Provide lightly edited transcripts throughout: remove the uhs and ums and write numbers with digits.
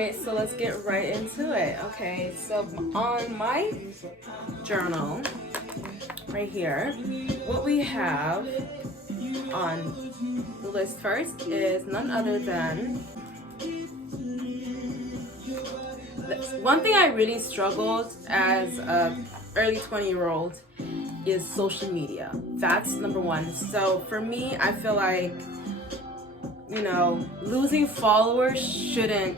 Alright, so let's get right into it. Okay, so on my journal, right here, what we have on the list first is none other than one thing I really struggled as a early 20-year-old is social media. That's number one. So for me, I feel like, losing followers shouldn't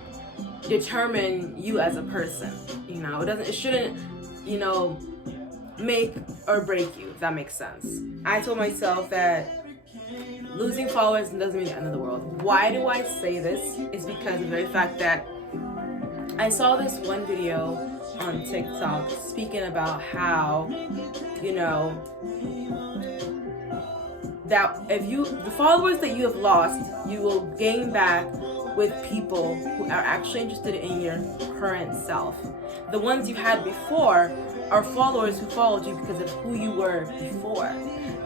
determine you as a person. It shouldn't, make or break you, if that makes sense. I told myself that losing followers doesn't mean the end of the world. Why do I say this? It's because of the very fact that I saw this one video on TikTok speaking about how, that the followers that you have lost, you will gain back with people who are actually interested in your current self. The ones you had before are followers who followed you because of who you were before.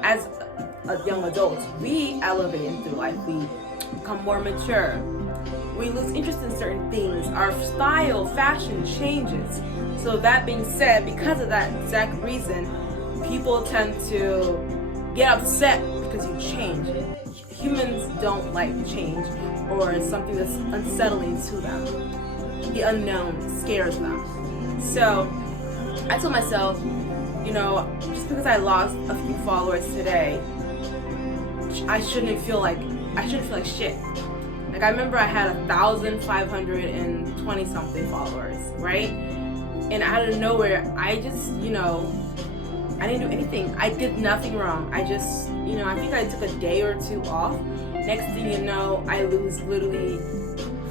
As a young adult, we elevate through life. We become more mature. We lose interest in certain things. Our style, fashion changes. So that being said, because of that exact reason, people tend to get upset because you change. Humans don't like change or something that's unsettling to them. The unknown scares them. So I told myself, just because I lost a few followers today, I shouldn't feel like shit. Like, I remember I had 1,520 something followers, right? And out of nowhere, I just, I didn't do anything. I did nothing wrong. I just, I think I took a day or two off. Next thing you know, I lose literally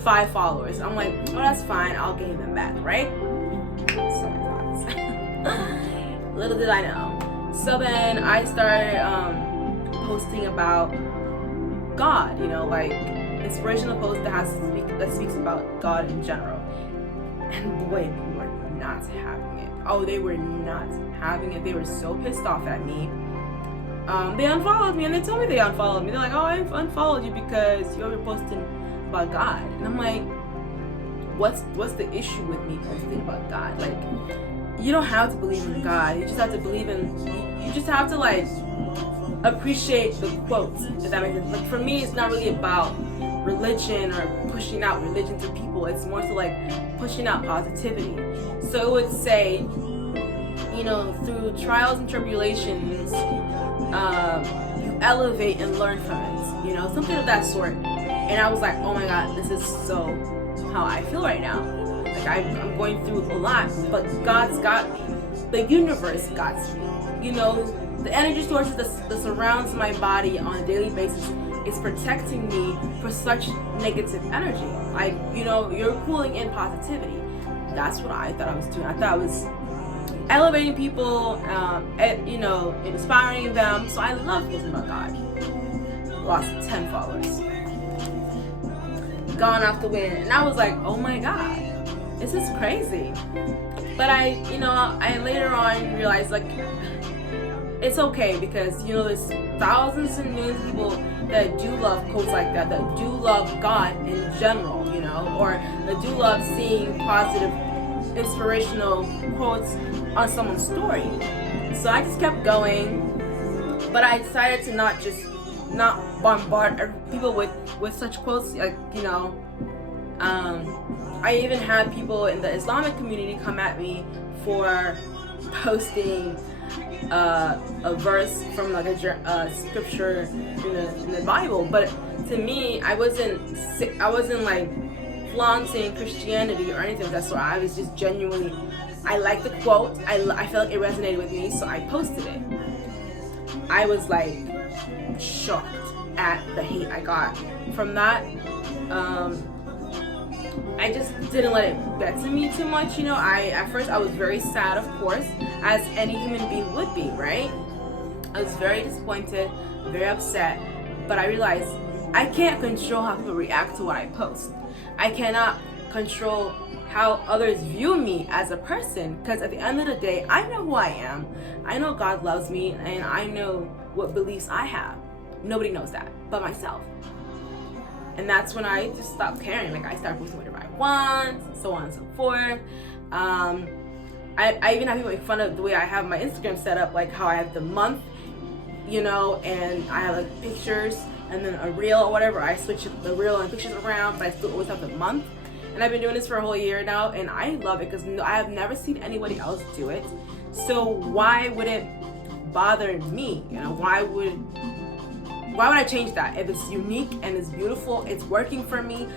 5 followers. I'm like, oh, that's fine. I'll gain them back, right? So many thoughts. Little did I know. So then I started posting about God, like inspirational posts that speaks about God in general. And boy, people were not having it. Oh, they were not having it. They were so pissed off at me. They unfollowed me, and they told me they unfollowed me. They're like, oh, I unfollowed you because you're posting about God. And I'm like, what's the issue with me posting about God? Like, you don't have to believe in God. You just have to you just have to appreciate the quotes, if that makes sense. Like, for me, it's not really about religion or pushing out religion to people. It's more so pushing out positivity. So it would say, through trials and tribulations, you elevate and learn from it, something of that sort. And I was like, oh my God, this is so how I feel right now. Like, I'm going through a lot, but God's got me. The universe got me. The energy sources that surrounds my body on a daily basis is protecting me for such negative energy. Like, you're pulling in positivity. That's what I thought I was doing. I thought I was elevating people, inspiring them. So I love posting about God. Lost 10 followers. Gone off the wind. And I was like, oh my God, this is crazy. But I later on realized, it's okay, because, there's thousands and millions of people that do love quotes like that do love God in general, or that do love seeing positive, inspirational quotes on someone's story. So I just kept going, but I decided to not bombard people with such quotes. I even had people in the Islamic community come at me for posting a verse from a scripture in the Bible. But to me, I wasn't flaunting Christianity or anything of that sort. I was just genuinely, I liked the quote. I felt like it resonated with me, so I posted it. I was shocked at the hate I got from that. I just didn't let it get to me too much. At first I was very sad, of course, as any human being would be, right? I was very disappointed, very upset, but I realized I can't control how people react to what I post. I cannot control how others view me as a person, because at the end of the day, I know who I am. I know God loves me, and I know what beliefs I have. Nobody knows that but myself. And that's when I just stopped caring. Like, I started posting whatever I want, so on and so forth. I even have people make fun of the way I have my Instagram set up, like how I have the month, you know, and I have like pictures and then a reel or whatever. I switch the reel and pictures around, but I still always have the month. And I've been doing this for a whole year now, and I love it because I have never seen anybody else do it. So why would it bother me? You know, why would I change that? If it's unique and it's beautiful, it's working for me,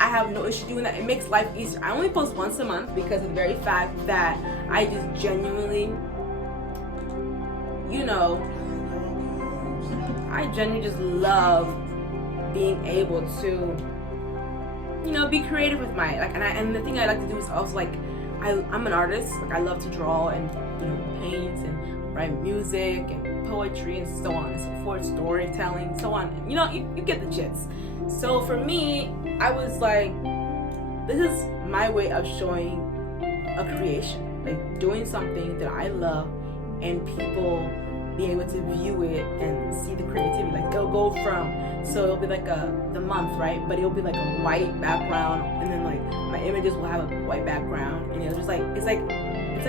I have no issue doing that. It makes life easier. I only post once a month because of the very fact that I just genuinely, you know, I genuinely just love being able to, you know, be creative with my, like, and the thing I like to do is also, like, I'm an artist. Like, I love to draw and, you know, paint and write music and poetry and so on and so forth, storytelling, so on. You know, you get the gist. So for me, I was like, this is my way of showing a creation, like doing something that I love, and people being able to view it and see the creativity. Like, it'll go from, so it'll be like the month, right? But it'll be like a white background, and then like my images will have a white background, and it'll just like, it's like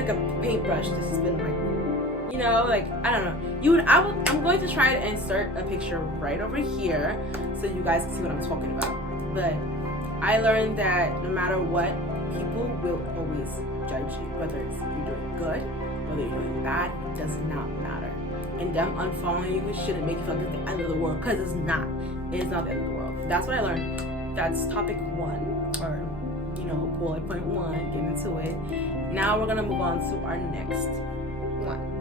a paintbrush just been like, you know, like, I don't know. I'm going to try to insert a picture right over here so you guys can see what I'm talking about. But I learned that no matter what, people will always judge you, whether it's you're doing good, whether you're doing bad, it does not matter. And them unfollowing you shouldn't make you feel like it's the end of the world, because it's not. It is not the end of the world. That's what I learned. That's topic 1, or, you know, bullet point 1, get into it. Now we're gonna move on to our next one.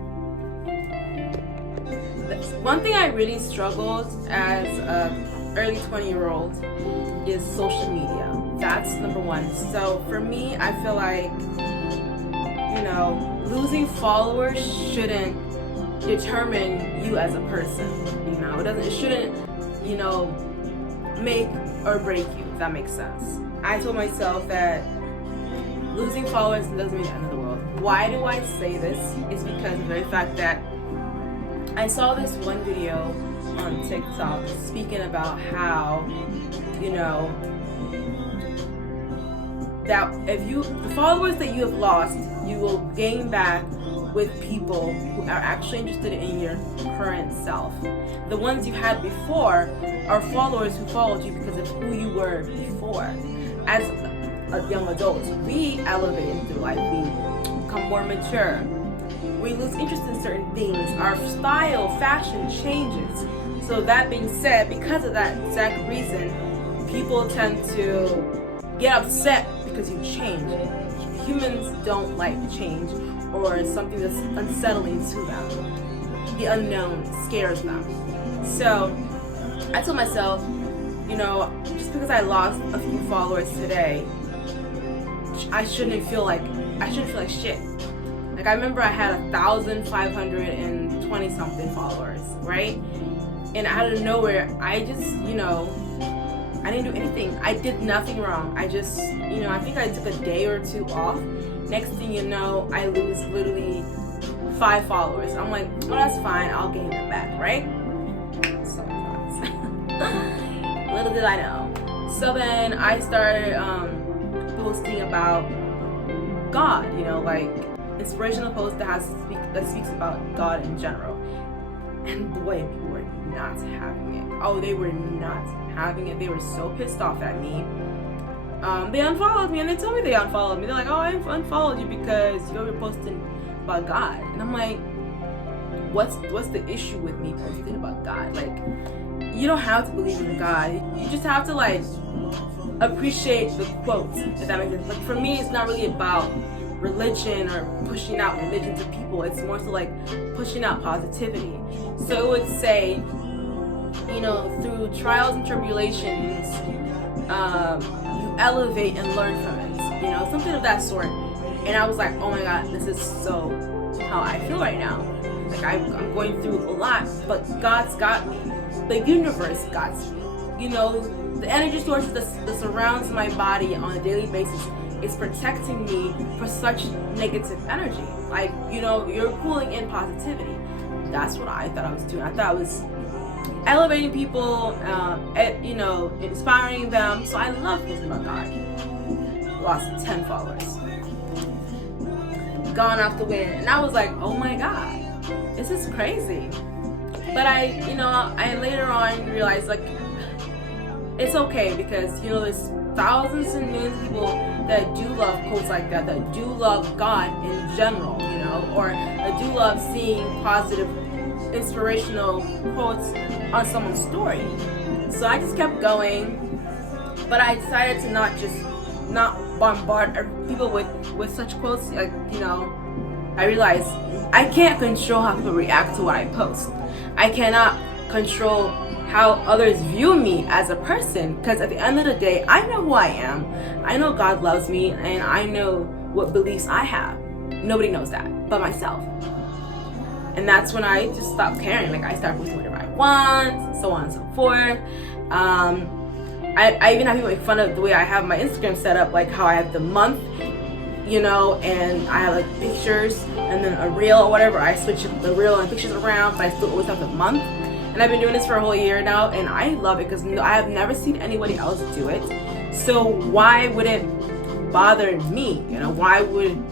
One thing I really struggled as a early 20-year-old is social media. That's number 1. So for me, I feel like, you know, losing followers shouldn't determine you as a person. You know, it shouldn't, you know, make or break you, if that makes sense. I told myself that losing followers doesn't mean the end of the world. Why do I say this? It's because of the very fact that I saw this one video on TikTok speaking about how, you know, that if the followers that you have lost, you will gain back with people who are actually interested in your current self. The ones you had before are followers who followed you because of who you were before. As a young adult, we elevate through life, we become more mature. We lose interest in certain things. Our style, fashion changes. So that being said, because of that exact reason, people tend to get upset because you change. Humans don't like change or something that's unsettling to them. The unknown scares them. So I told myself, you know, just because I lost a few followers today, I shouldn't feel like shit. Like, I remember I had 1,520 something followers, right? And out of nowhere, I just, you know, I didn't do anything. I did nothing wrong. I just, you know, I think I took a day or 2 off. Next thing you know, I lose literally 5 followers. I'm like, well, that's fine. I'll gain them back, right? So little did I know. So then I started posting about God, you know, like inspirational posts that speaks about God in general. And boy, people were not having it. Oh, they were not having it. They were so pissed off at me. They unfollowed me, and they told me they unfollowed me. They're like, oh, I unfollowed you because you were posting about God. And I'm like, what's the issue with me posting about God? Like, you don't have to believe in God. You just have to, like, appreciate the quotes, if that makes sense. Like, for me, it's not really about religion or pushing out religion to people. It's more so like pushing out positivity. So it would say, you know, through trials and tribulations, you elevate and learn from it, you know, something of that sort. And I was like, oh my God, this is so how I feel right now. Like, I'm going through a lot, but God's got me. The universe got me. You know, the energy sources that surrounds my body on a daily basis is protecting me for such negative energy. Like, you know, you're pulling in positivity. That's what I thought I was doing. I thought I was elevating people, inspiring them. So I love posting about God. Lost 10 followers. Gone off the wind. And I was like, oh my God, this is crazy. But I later on realized, like, it's okay, because, there's thousands and millions of people that do love quotes like that do love God in general, or that do love seeing positive, inspirational quotes on someone's story. So I just kept going, but I decided to not bombard people with such quotes. Like, I realized I can't control how people react to what I post. I cannot control how others view me as a person, because at the end of the day, I know who I am. I know God loves me, and I know what beliefs I have. Nobody knows that but myself. And that's when I just stopped caring. Like, I started posting whatever I want, so on and so forth. I even have people make fun of the way I have my Instagram set up, like how I have the month, and I have like pictures and then a reel or whatever. I switch the reel and pictures around, but I still always have the month. And I've been doing this for a whole year now, and I love it because I have never seen anybody else do it. So why would it bother me? Why would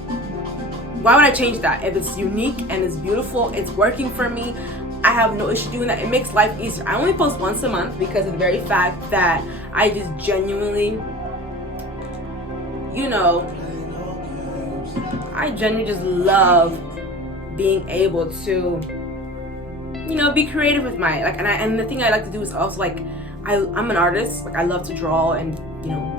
I change that? If it's unique and it's beautiful, it's working for me, I have no issue doing that. It makes life easier. I only post once a month because of the very fact that I just genuinely, just love being able to, be creative with my, like, and the thing I like to do is also, like, I'm an artist. Like, I love to draw and,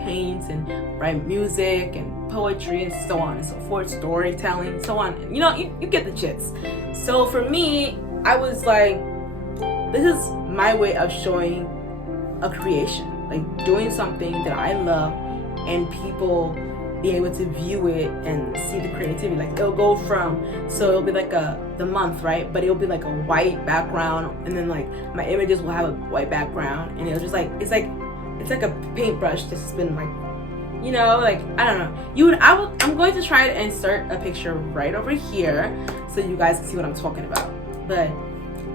paint and write music and poetry and so on and so forth, storytelling, so on. You get the gist. So for me, I was like, this is my way of showing a creation, like doing something that I love, and people being able to view it and see the creativity. Like, it'll go from, so it'll be like the month, right? But it'll be like a white background, and then like my images will have a white background, and it'll just like, it's like a paintbrush that's been like, like, I don't know. I'm going to try to insert a picture right over here so you guys can see what I'm talking about. But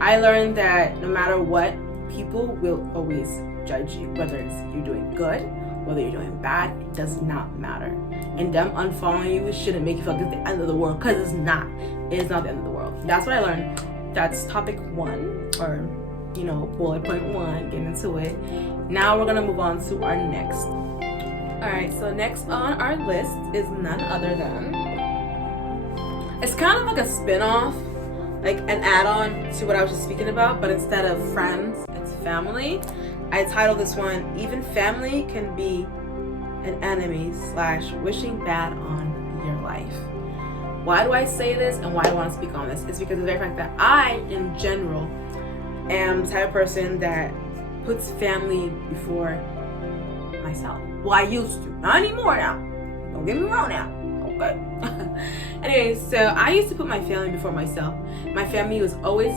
I learned that no matter what, people will always judge you, whether it's you're doing good, whether you're doing bad, it does not matter. And them unfollowing you shouldn't make you feel like it's the end of the world, because it's not. It is not the end of the world. That's what I learned. That's topic 1, or bullet point 1, get into it. Now we're gonna move on to our next. Alright, so next on our list is none other than, it's kind of like a spin-off, like an add-on to what I was just speaking about, but instead of friends, it's family. I titled this one, Even Family Can Be an Enemy / Wishing Bad on Your Life. Why do I say this and why do I want to speak on this? It's because of the very fact that I, in general, am the type of person that puts family before myself. Well, I used to. Not anymore now. Don't get me wrong now. Okay. Anyway, so I used to put my family before myself. My family was always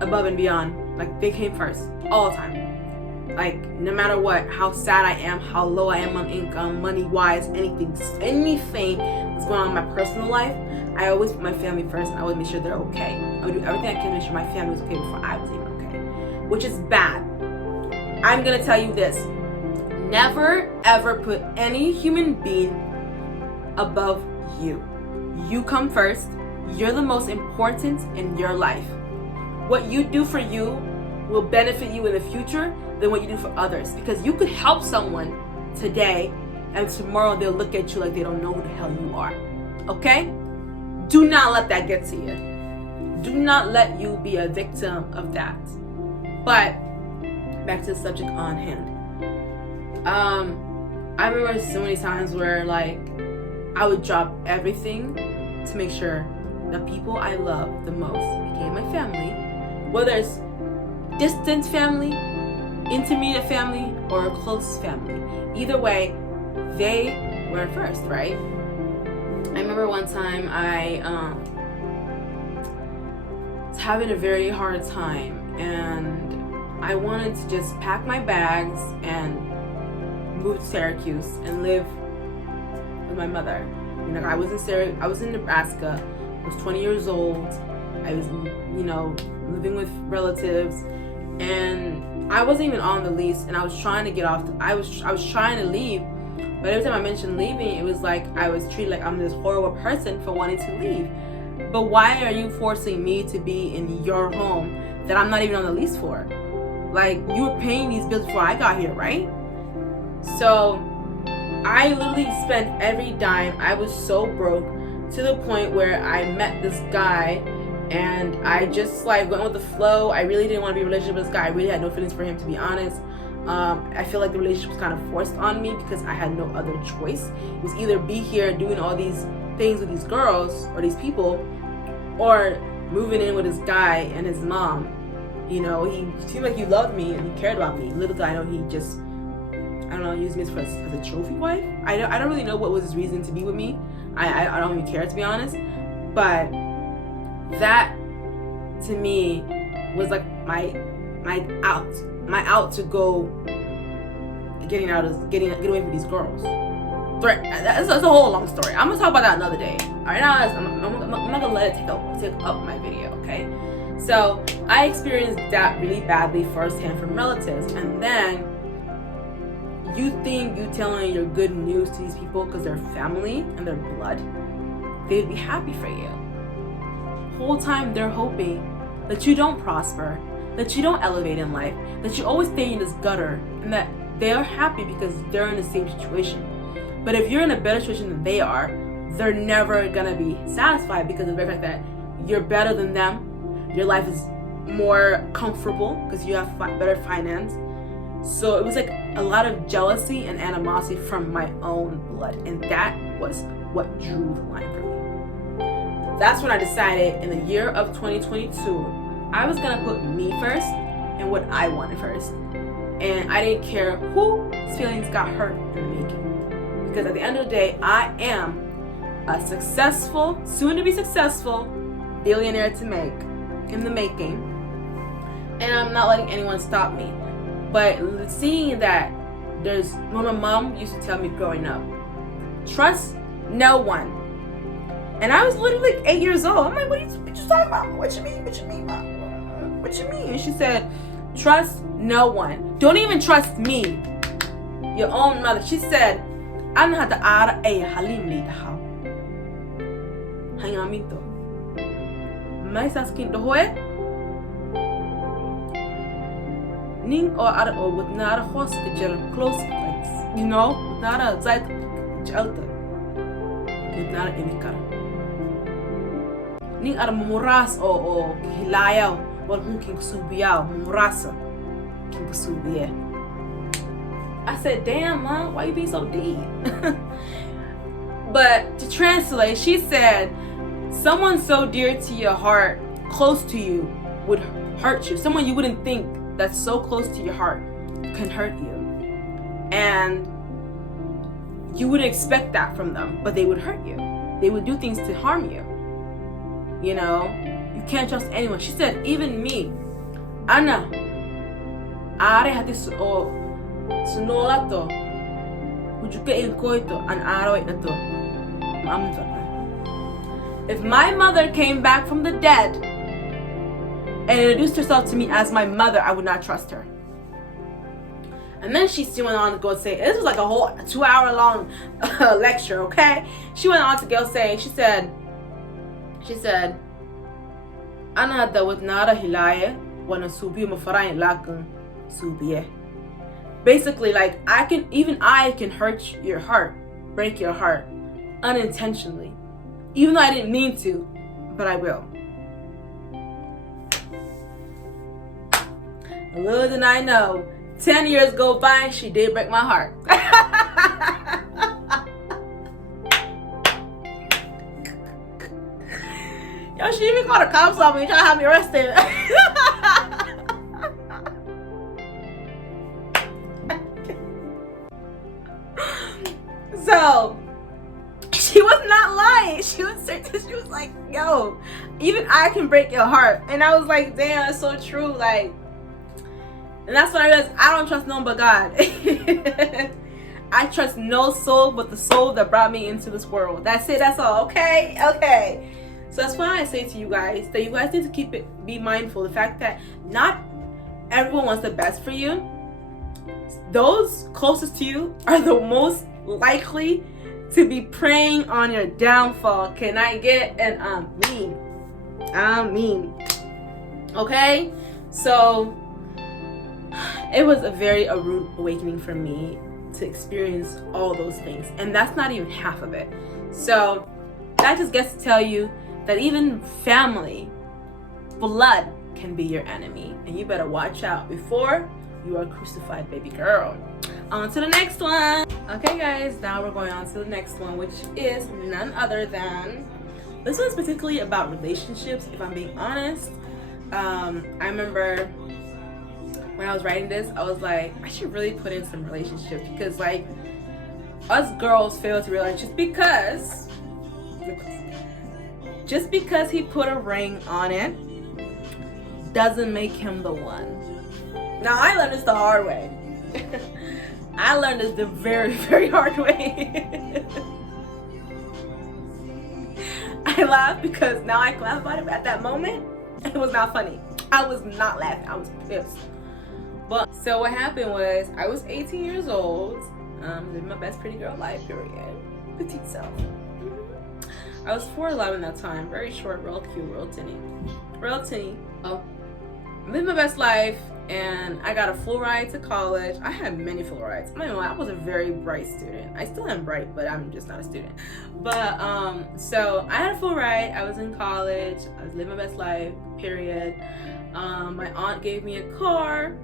above and beyond. Like, they came first. All the time. Like, no matter what, how sad I am, how low I am on income, money-wise, anything that's going on in my personal life, I always put my family first, and I would make sure they're okay. I would do everything I can to make sure my family was okay before I was even okay. Which is bad. I'm going to tell you this. Never, ever put any human being above you. You come first. You're the most important in your life. What you do for you will benefit you in the future than what you do for others. Because you could help someone today, and tomorrow they'll look at you like they don't know who the hell you are. Okay? Do not let that get to you. Do not let you be a victim of that. But back to the subject on hand. I remember so many times where, like, I would drop everything to make sure the people I love the most became my family, whether it's distant family, intermediate family, or a close family. Either way, they were first, right? I remember one time I was having a very hard time, and I wanted to just pack my bags and move to Syracuse and live with my mother. I was in Nebraska. I was 20 years old. I was, living with relatives, and I wasn't even on the lease, and I was trying to get off. I was trying to leave, but every time I mentioned leaving, it was like I was treated like I'm this horrible person for wanting to leave. But why are you forcing me to be in your home that I'm not even on the lease for? Like, you were paying these bills before I got here, right? So I literally spent every dime. I was so broke to the point where I met this guy, and I just like went with the flow. I really didn't want to be in a relationship with this guy. I really had no feelings for him, to be honest. I feel like the relationship was kind of forced on me because I had no other choice. It was either be here doing all these things with these girls or these people, or moving in with this guy and his mom. You know, he seemed like he loved me and he cared about me. Little did I know he just, I don't know, used me as a trophy wife. I don't really know what was his reason to be with me. I don't even care, to be honest. But that to me was like my out to go get away from these girls. That's a whole long story. I'm gonna talk about that another day. All right, now I'm not gonna let it take up my video. Okay, so I experienced that really badly firsthand from relatives, and then you think you telling your good news to these people because they're family and they're blood, they'd be happy for you. Whole time they're hoping that you don't prosper, that you don't elevate in life, that you always stay in this gutter, and that they're happy because they're in the same situation. But if you're in a better situation than they are, they're never gonna be satisfied because of the fact that you're better than them. Your life is more comfortable because you have better finance. So it was like a lot of jealousy and animosity from my own blood, and that was what drew the line for me. That's when I decided in the year of 2022, I was gonna put me first and what I wanted first. And I didn't care whose feelings got hurt in the making. Because at the end of the day, I am a successful, soon to be successful, billionaire in the making. And I'm not letting anyone stop me. But seeing that when my mom used to tell me growing up, trust no one. And I was literally like 8 years old. I'm like, what are you talking about? What you mean, Mom? What you mean? And she said, trust no one. Don't even trust me, your own mother. She said, أنا هذا أرى أي حليم لي دهاو. هيا ميتو. ما يساسكين دهوه. Ning or أرى أو بتنارا خوص كجر close like you know بتنارا زايد جالتا. بتنارا إمكار. Ning أرى ممراس أو هلايا والممكن كسوبيا ممراسة كسوبيا. I said, damn, Mom, why you being so deep? But to translate, she said, someone so dear to your heart, close to you, would hurt you. Someone you wouldn't think that's so close to your heart can hurt you. And you wouldn't expect that from them, but they would hurt you. They would do things to harm you. You know, you can't trust anyone. She said, even me, Anna, are hadis o sunolato, wujuke in koito an aroy nato. If my mother came back from the dead and introduced herself to me as my mother, I would not trust her. And then she went on to go say, this was like a whole 2-hour long lecture, okay? She went on to go say, she said, Ana da with nara hilaye wana subi mafarayin lakun subiye. Basically, like I can hurt your heart, break your heart unintentionally. Even though I didn't mean to, but I will. Little did I know, 10 years go by and she did break my heart. Yo, she even called the cops on me trying to have me arrested. So, she was not lying. She was like, yo, even I can break your heart. And I was like, damn, that's so true. Like, and that's when I realized I don't trust no one but God. I trust no soul but the soul that brought me into this world. That's it. That's all. Okay? Okay. So that's why I say to you guys that you guys need to be mindful. The fact that not everyone wants the best for you, those closest to you are the most likely to be preying on your downfall. Can I get an amen? Okay? So it was a rude awakening for me to experience all those things, and that's not even half of it. So that just gets to tell you that even family, blood, can be your enemy, and you better watch out before you are crucified, baby girl. On to the next one. Okay guys, now we're going on to the next one, which is none other than, this one's particularly about relationships, if I'm being honest. I remember when I was writing this, I was like, I should really put in some relationships, because like, us girls fail to realize just because he put a ring on it doesn't make him the one. Now I learned this the hard way. I learned this the very, very hard way. I laugh because now I can laugh about it, but at that moment, it was not funny. I was not laughing. I was pissed. But so what happened was, I was 18 years old, living my best pretty girl life, period. Petite self. I was 4'11" that time, very short, real cute, real tinny. Oh, living my best life, and I got a full ride to college. I had many full rides. I was a very bright student. I still am bright, but I'm just not a student. But so I had a full ride. I was in college. I was living my best life, period. My aunt gave me a car,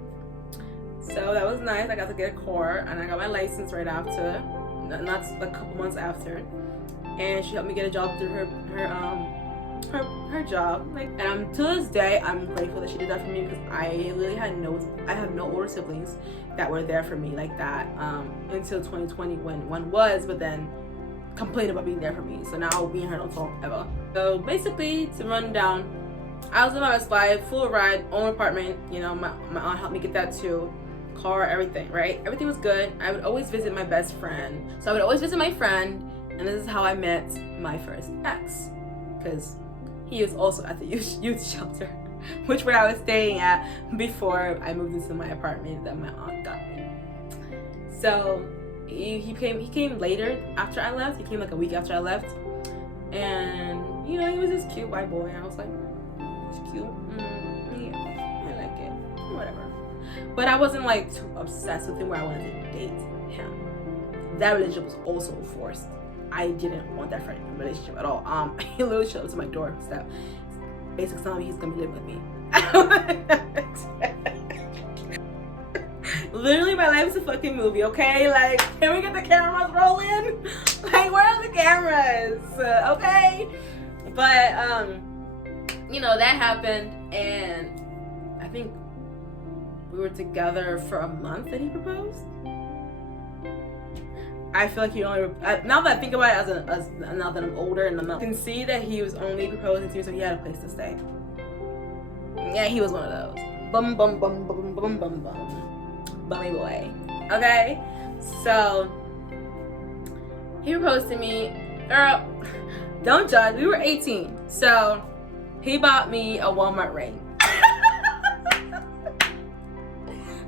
so that was nice. I got to get a car, and I got my license right after, not a couple months after. And she helped me get a job through her job. And to this day, I'm grateful that she did that for me, because I literally have no older siblings that were there for me like that until 2020, when one was, but then complained about being there for me. So now me and her don't talk ever. So basically, to run down, I was in my best life, full ride, own apartment. You know, my aunt helped me get that too. Car, everything, right? Everything was good. I would always visit my best friend. So I would always visit my friend, and this is how I met my first ex, because he was also at the youth shelter, which where I was staying at before I moved into my apartment that my aunt got me. So he came later after I left. He came like a week after I left, and you know, he was this cute white boy, and I was like, he's cute. Yeah, I like it. Whatever. But I wasn't like too obsessed with him where I wanted to date him. That relationship was also forced. I didn't want that friend relationship at all. He literally showed up to my doorstep, basically telling me he's gonna be living with me. Literally, my life is a fucking movie, okay? Like, can we get the cameras rolling? Like, where are the cameras? Okay? But, you know, that happened, and I think we were together for a month and he proposed. I feel like he only, now that I think about it, now that I'm older and I can see that he was only proposing to me so he had a place to stay. Yeah, he was one of those. Bum, bum, bum, bum, bum, bum, bum. Bummy boy. Okay? So, he proposed to me. Girl, don't judge. We were 18. So, he bought me a Walmart ring.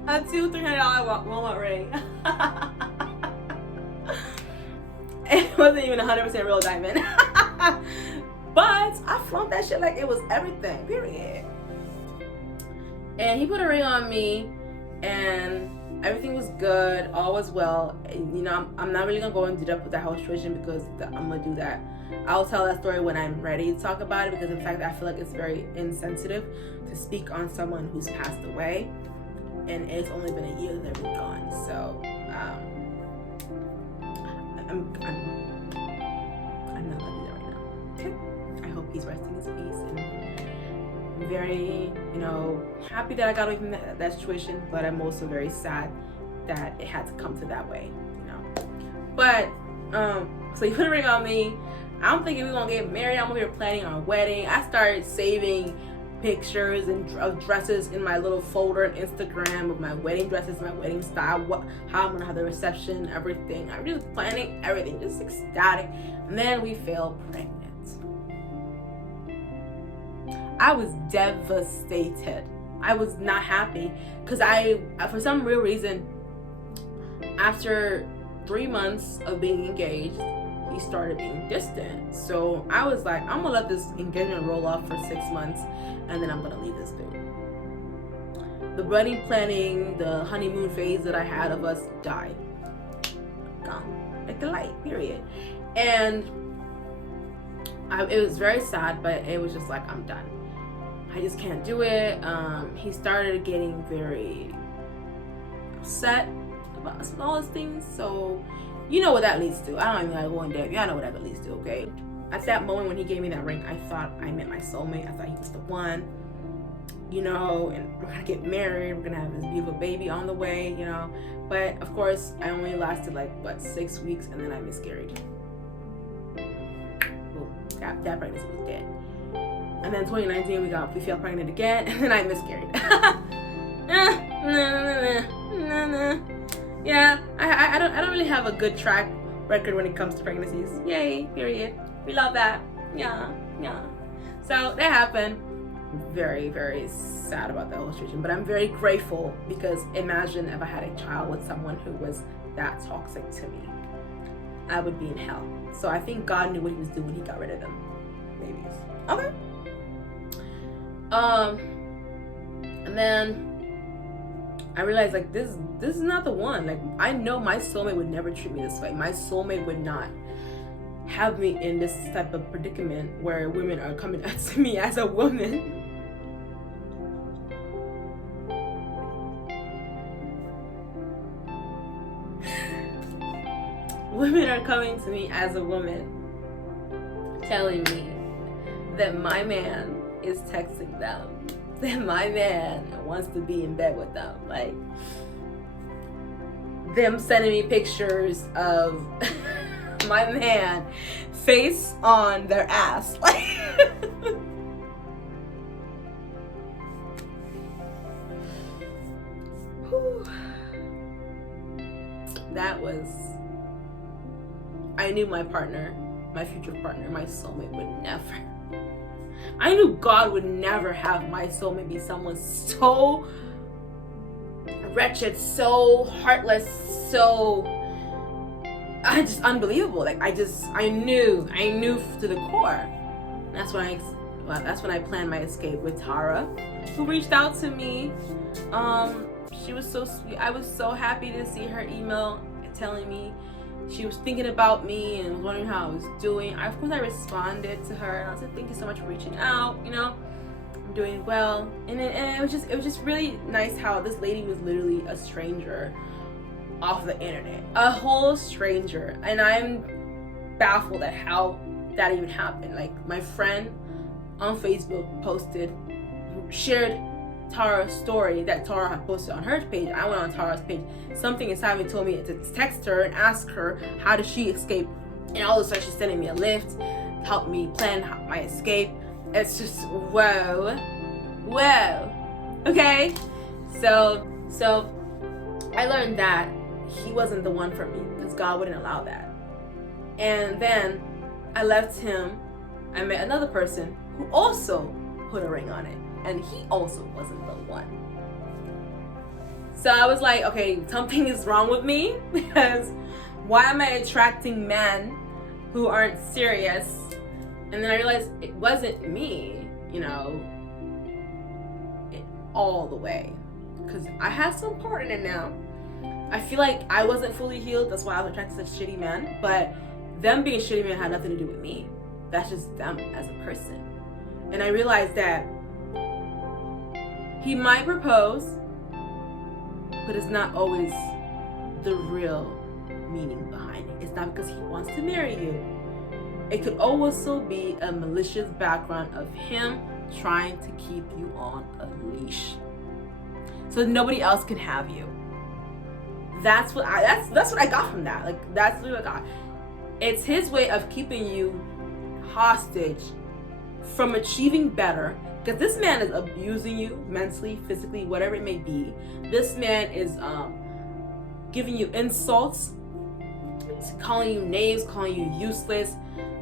A $200-$300 Walmart ring. It wasn't even 100% real diamond. But I flunked that shit like it was everything, period. And he put a ring on me, and everything was good, all was well. And, you know, I'm not really gonna go into depth with that whole situation, because I'm gonna do that. I'll tell that story when I'm ready to talk about it, because in fact I feel like it's very insensitive to speak on someone who's passed away, and it's only been a year that they've been gone. So I'm not gonna do that right now. Okay? I hope he's resting in peace, and I'm very, you know, happy that I got away from that situation, but I'm also very sad that it had to come to that way, you know. But so he put a ring on me. I'm thinking we're gonna get married. I'm over here planning our wedding. I started saving pictures of dresses in my little folder on Instagram of my wedding dresses, my wedding style, how I'm gonna have the reception, everything. I'm just planning everything, just ecstatic. And then we fell pregnant. I was devastated, I was not happy because I, for some real reason, after 3 months of being engaged, he started being distant. So I was like, I'm gonna let this engagement roll off for 6 months, and then I'm gonna leave this dude. The wedding planning, the honeymoon phase that I had of us died. Gone. Like the light, period. And it was very sad, but it was just like, I'm done. I just can't do it. He started getting very upset about the smallest things. So you know what that leads to. I don't even like going there. Y'all know what that leads to, okay? At that moment when he gave me that ring, I thought I met my soulmate. I thought he was the one, you know, and we're gonna get married. We're gonna have this beautiful baby on the way, you know. But of course, I only lasted like, 6 weeks, and then I miscarried. Boom. That pregnancy was dead. And then 2019, we fell pregnant again, and then I miscarried. Yeah, I don't really have a good track record when it comes to pregnancies. Yay, period. We love that. Yeah. So that happened. Very, very sad about the illustration, but I'm very grateful because imagine if I had a child with someone who was that toxic to me. I would be in hell. So I think God knew what he was doing when he got rid of them babies. Okay. And then I realized like this is not the one. Like I know my soulmate would never treat me this way. My soulmate would not have me in this type of predicament where women are coming to me as a woman. Women are coming to me as a woman, telling me that my man is texting them, that my man wants to be in bed with them. Like, them sending me pictures of my man face on their ass. Like, that was, I knew my partner, my future partner, my soulmate would never. I knew God would never have my soulmate be someone so wretched, so heartless, so just unbelievable. Like I knew to the core. That's when I planned my escape with Tara, who reached out to me. She was so sweet. I was so happy to see her email telling me she was thinking about me and was wondering how I was doing. Of course, I responded to her and I said, "Thank you so much for reaching out. You know, I'm doing well." And it was just really nice how this lady was literally a stranger off the internet, a whole stranger, and I'm baffled at how that even happened. Like my friend on Facebook shared Tara's story that Tara had posted on her page. I went on Tara's page. Something inside me told me to text her and ask her how did she escape. And all of a sudden she's sending me a lift, help me plan my escape. It's just whoa. Okay, so I learned that he wasn't the one for me because God wouldn't allow that. And then I left him. I met another person who also put a ring on it. And he also wasn't the one. So I was like, okay, something is wrong with me because why am I attracting men who aren't serious? And then I realized it wasn't me, you know, all the way. Because I had some part in it now. I feel like I wasn't fully healed. That's why I was attracted to such shitty men. But them being shitty men had nothing to do with me. That's just them as a person. And I realized that he might propose, but it's not always the real meaning behind it. It's not because he wants to marry you. It could also be a malicious background of him trying to keep you on a leash, so nobody else can have you. That's what I got from that. Like that's what I got. It's his way of keeping you hostage from achieving better. Because this man is abusing you mentally, physically, whatever it may be. This man is giving you insults, calling you names, calling you useless,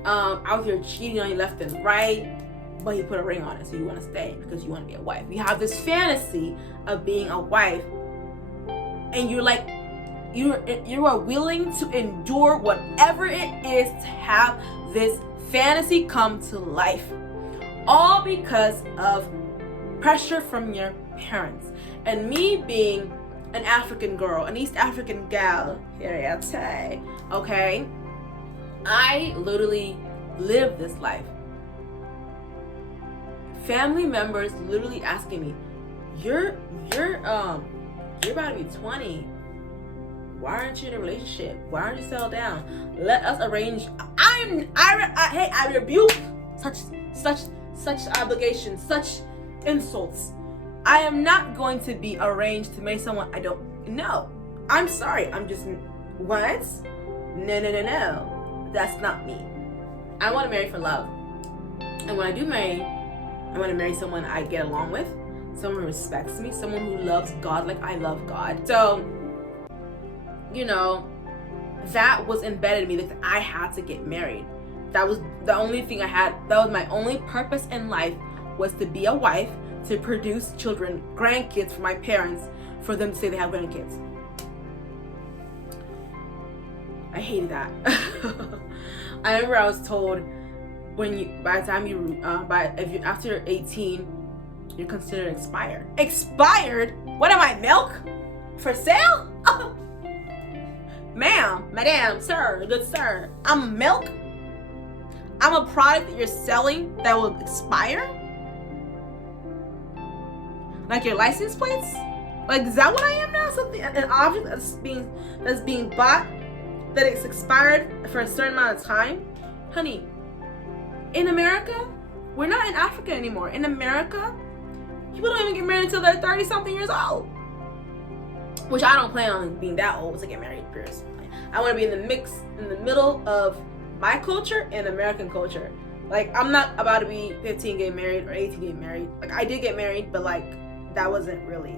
out here cheating on you left and right, but he put a ring on it, so you want to stay because you want to be a wife. You have this fantasy of being a wife, and you're like, you are willing to endure whatever it is to have this fantasy come to life, all because of pressure from your parents. And me being an African girl, an East African gal, here I say, okay, I literally live this life. Family members literally asking me, you're about to be 20. Why aren't you in a relationship? Why aren't you settled down? Let us arrange. I rebuke such obligations, such insults. I am not going to be arranged to marry someone I don't know. I'm sorry. I'm just, what? No. That's not me. I want to marry for love. And when I do marry, I want to marry someone I get along with, someone who respects me, someone who loves God like I love God. So, you know, that was embedded in me, that I had to get married. That was the only thing I had. That was my only purpose in life, was to be a wife, to produce children, grandkids for my parents, for them to say they have grandkids. I hated that. I remember I was told, by the time if you after you're 18, you're considered expired. Expired? What am I, milk? For sale? Ma'am, madam, sir, good sir, I'm milk? I'm a product that you're selling that will expire? Like your license plates? Like, is that what I am now? Something, an object that's being bought, that it's expired for a certain amount of time? Honey, in America, we're not in Africa anymore. In America, people don't even get married until they're 30-something years old. Which I don't plan on being that old to get married, personally. I want to be in the middle of my culture and American culture. Like, I'm not about to be 15 getting married or 18 getting married. Like, I did get married, but like, that wasn't really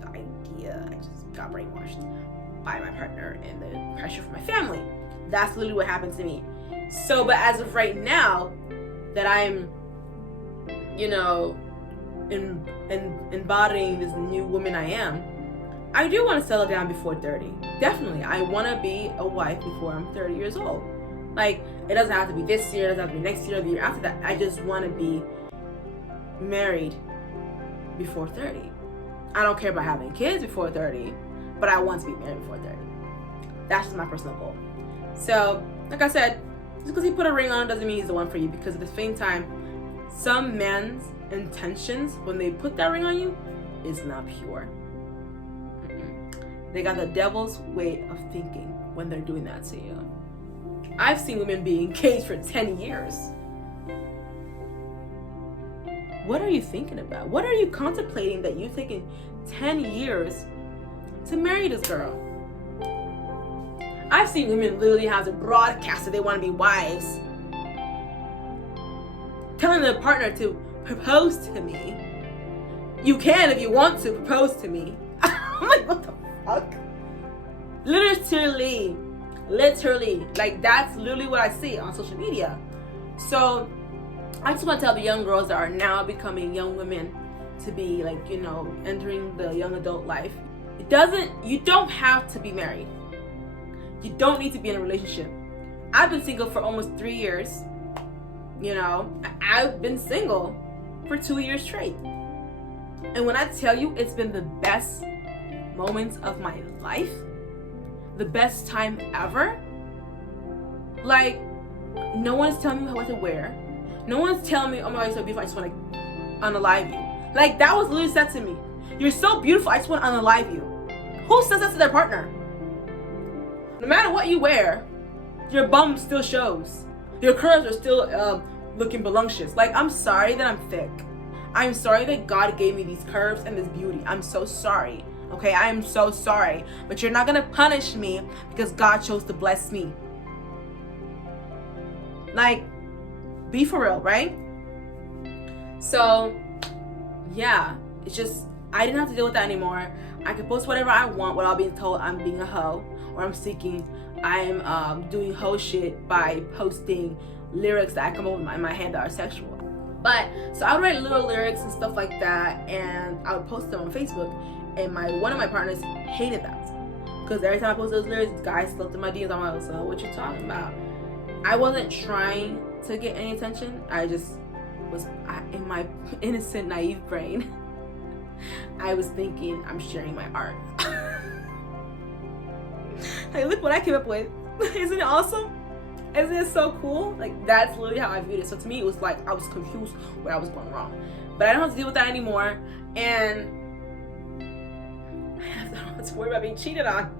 the idea. I just got brainwashed by my partner and the pressure from my family. That's literally what happened to me. So, but as of right now, that I'm, you know, embodying this new woman I am, I do want to settle down before 30. Definitely. I want to be a wife before I'm 30 years old. Like, it doesn't have to be this year, it doesn't have to be next year, or the year after that. I just want to be married before 30. I don't care about having kids before 30, but I want to be married before 30. That's just my personal goal. So, like I said, just because he put a ring on doesn't mean he's the one for you, because at the same time, some men's intentions when they put that ring on you is not pure. They got the devil's way of thinking when they're doing that to you. I've seen women be engaged for 10 years. What are you thinking about? What are you contemplating that you've taken 10 years to marry this girl? I've seen women literally have to broadcast that they want to be wives, telling their partner to propose to me. You can if you want to propose to me. I'm like, what the fuck? Literally, like, that's literally what I see on social media. So I just want to tell the young girls that are now becoming young women to be, like, you know, entering the young adult life. You don't have to be married. You don't need to be in a relationship. I've been single for almost 3 years. You know, I've been single for 2 years straight. And when I tell you, it's been the best moments of my life, the best time ever. Like, no one's telling me what to wear. No one's telling me, oh my God, you're so beautiful, I just want to unalive you. Like, that was literally said to me. You're so beautiful, I just want to unalive you. Who says that to their partner? No matter what you wear, your bum still shows. Your curves are still looking voluptuous. Like, I'm sorry that I'm thick. I'm sorry that God gave me these curves and this beauty. I'm so sorry. Okay, I am so sorry. But you're not gonna punish me because God chose to bless me. Like, be for real, right? So, yeah, it's just, I didn't have to deal with that anymore. I can post whatever I want without being told I'm being a hoe, or I'm doing hoe shit by posting lyrics that I come up with in my head that are sexual. But so I would write little lyrics and stuff like that, and I would post them on Facebook. And one of my partners hated that, because every time I post those lyrics, guys slipped in my DMs. I'm like, so what you talking about? I wasn't trying to get any attention. I just was in my innocent, naive brain. I was thinking I'm sharing my art. Like, look what I came up with. Isn't it awesome? Isn't it so cool? Like, that's literally how I viewed it. So to me, it was like I was confused where I was going wrong. But I don't have to deal with that anymore. And I don't have to worry about being cheated on.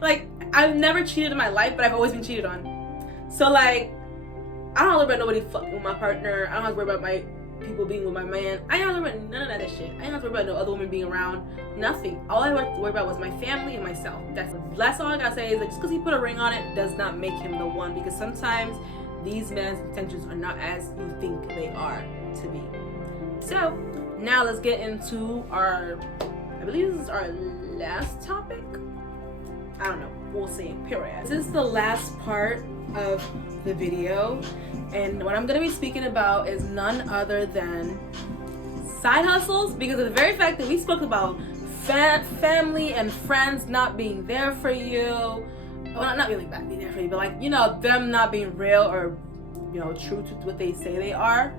Like, I've never cheated in my life, but I've always been cheated on. So like, I don't have to worry about nobody fucking with my partner. I don't have to worry about my people being with my man. I don't have to worry about none of that shit. I don't have to worry about no other women being around. Nothing. All I had to worry about was my family and myself. That's all I gotta say is that just because he put a ring on it does not make him the one, because sometimes these men's intentions are not as you think they are to be. So now let's get into our, I believe this is our last topic. I don't know. We'll see. Period. This is the last part of the video, and what I'm going to be speaking about is none other than side hustles, because of the very fact that we spoke about family and friends not being there for you. Well, not really being there for you, but like, you know, them not being real or, you know, true to what they say they are.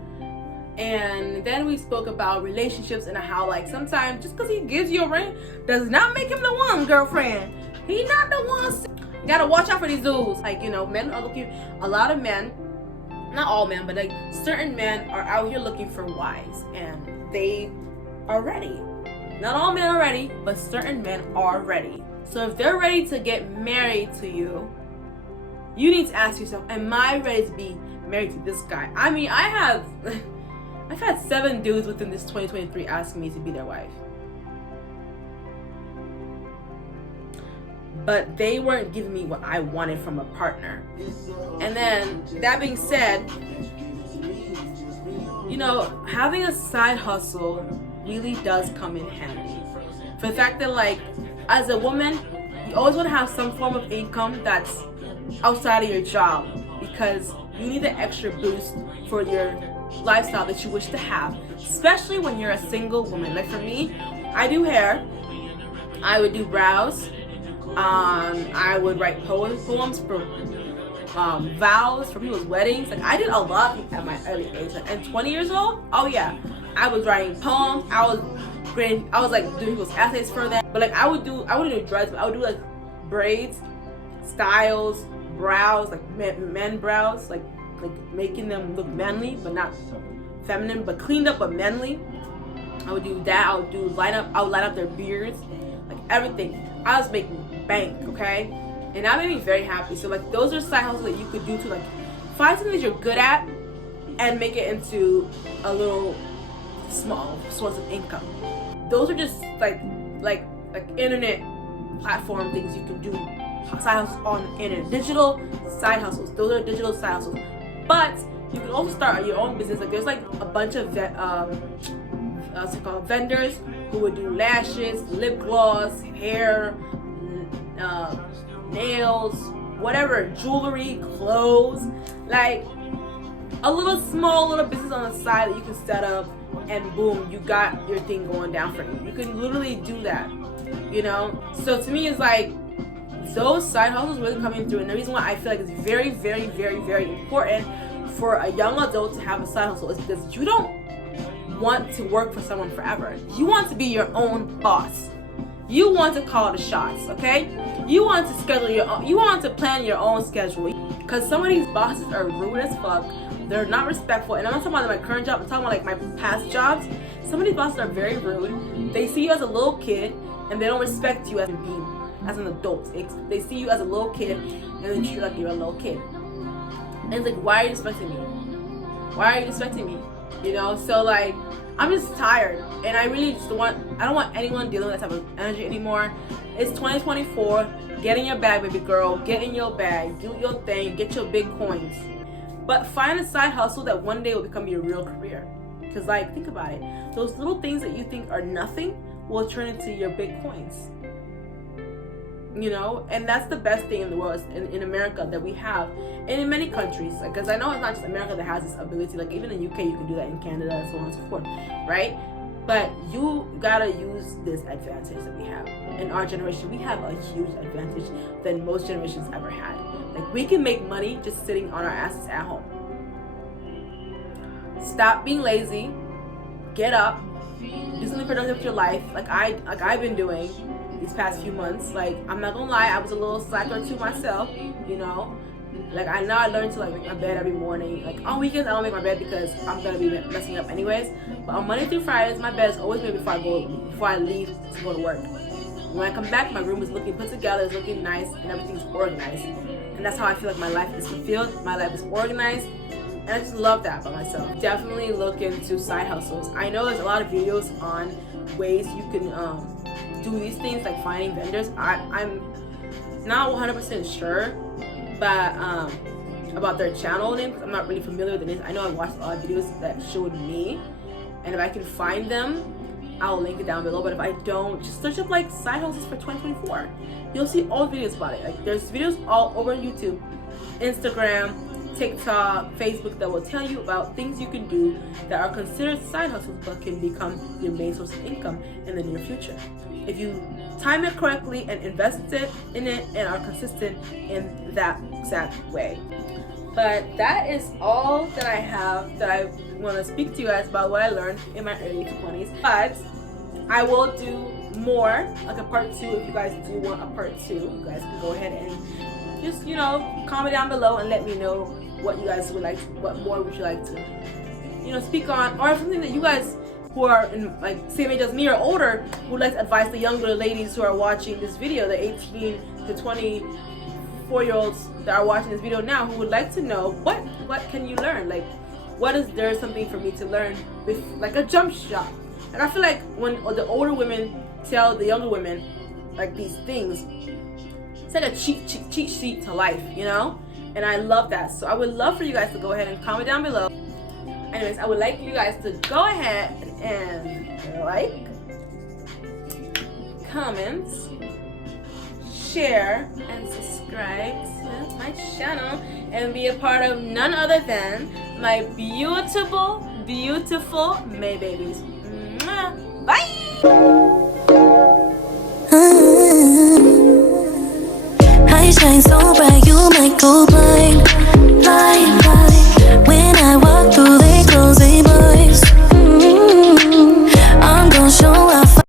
And then we spoke about relationships and how, like, sometimes just because he gives you a ring does not make him the one, girlfriend. He not the one. You gotta watch out for these dudes. Like, you know, men are looking, a lot of men, not all men, but like certain men are out here looking for wives, and they are ready. Not all men are ready, but certain men are ready. So if they're ready to get married to you, you need to ask yourself, am I ready to be married to this guy? I mean, I've had 7 dudes within this 2023 asking me to be their wife. But they weren't giving me what I wanted from a partner. And then, that being said, you know, having a side hustle really does come in handy. For the fact that, like, as a woman, you always want to have some form of income that's outside of your job, because you need the extra boost for your lifestyle that you wish to have, especially when you're a single woman. Like for me, I do hair, I would do brows, I would write poems for vows for people's weddings. Like, I did a lot at my early age. Like, at 20 years old, oh yeah, I was writing poems. I was like doing people's essays for them. But like, I wouldn't do dreads, but I would do like braids, styles, brows, like men brows, like making them look manly but not feminine, but cleaned up but manly. I would do that. I would line up their beards, like everything. I was making bank, okay? And that made me very happy. So like, those are side hustles that you could do to like find something that you're good at and make it into a little small source of income. Those are just like internet platform things you can do. Side hustles on the internet, digital side hustles. Those are digital side hustles. But you can also start your own business. Like, there's like a bunch of vendors who would do lashes, lip gloss, hair, nails, whatever, jewelry, clothes, like a little business on the side that you can set up, and boom, you got your thing going down for you. You can literally do that, you know? So to me, it's like, those side hustles really coming through. And the reason why I feel like it's very, very, very, very important for a young adult to have a side hustle is because you don't want to work for someone forever. You want to be your own boss. You want to call the shots, okay? You want to schedule your own, you want to plan your own schedule. Because some of these bosses are rude as fuck. They're not respectful. And I'm not talking about my current job, I'm talking about like my past jobs. Some of these bosses are very rude. They see you as a little kid and they don't respect you as a being, as an adult. They see you as a little kid and they treat you like you're a little kid. And it's like, why are you respecting me? Why are you respecting me? You know, so like, I'm just tired, and I really just I don't want anyone dealing with that type of energy anymore. It's 2024. Get in your bag, baby girl. Get in your bag. Do your thing. Get your big coins. But find a side hustle that one day will become your real career. Because, like, think about it. Those little things that you think are nothing will turn into your big coins. you know. And that's the best thing in the world, in America, that we have, and in many countries, because I know it's not just America that has this ability. Like even in UK you can do that, in Canada, and so on and so forth, right? But you gotta use this advantage that we have. In our generation, we have a huge advantage than most generations ever had. Like, we can make money just sitting on our asses at home. Stop being lazy. Get up. Do something productive with your life, like I've been doing these past few months. Like, I'm not gonna lie, I was a little slacker to myself, you know. Like, I learned to like make my bed every morning. Like on weekends I don't make my bed because I'm gonna be messing up anyways. But on Monday through Fridays, my bed is always made before I leave to go to work. When I come back, my room is looking put together, it's looking nice, and everything's organized. And that's how I feel like my life is fulfilled. My life is organized. And I just love that about myself. Definitely look into side hustles. I know there's a lot of videos on ways you can do these things, like finding vendors. I'm not 100% sure, but about their channel names. I'm not really familiar with the names. I know I watched a lot of videos that showed me, and if I can find them, I'll link it down below. But if I don't, just search up like side hustles for 2024. You'll see all the videos about it. Like, there's videos all over YouTube, Instagram, TikTok, Facebook, that will tell you about things you can do that are considered side hustles but can become your main source of income in the near future if you time it correctly and invest in it and are consistent in that exact way. But that is all that I have that I want to speak to you guys about, what I learned in my early 20s. But I will do more, like a part 2. If you guys do want a part 2, you guys can go ahead and just, you know, comment down below and let me know what you guys would like, what more would you like to, you know, speak on, or something that you guys who are in like same age as me or older would like to advise the younger ladies who are watching this video, the 18 to 24-year-olds that are watching this video now, who would like to know what can you learn, like what is there something for me to learn with like a jump shot. And I feel like when the older women tell the younger women like these things, it's like a cheat sheet to life, you know. And I love that. So I would love for you guys to go ahead and comment down below. Anyways, I would like you guys to go ahead and like, comment, share, and subscribe to my channel and be a part of none other than my beautiful May babies. Bye! I shine so bright, you might go blind.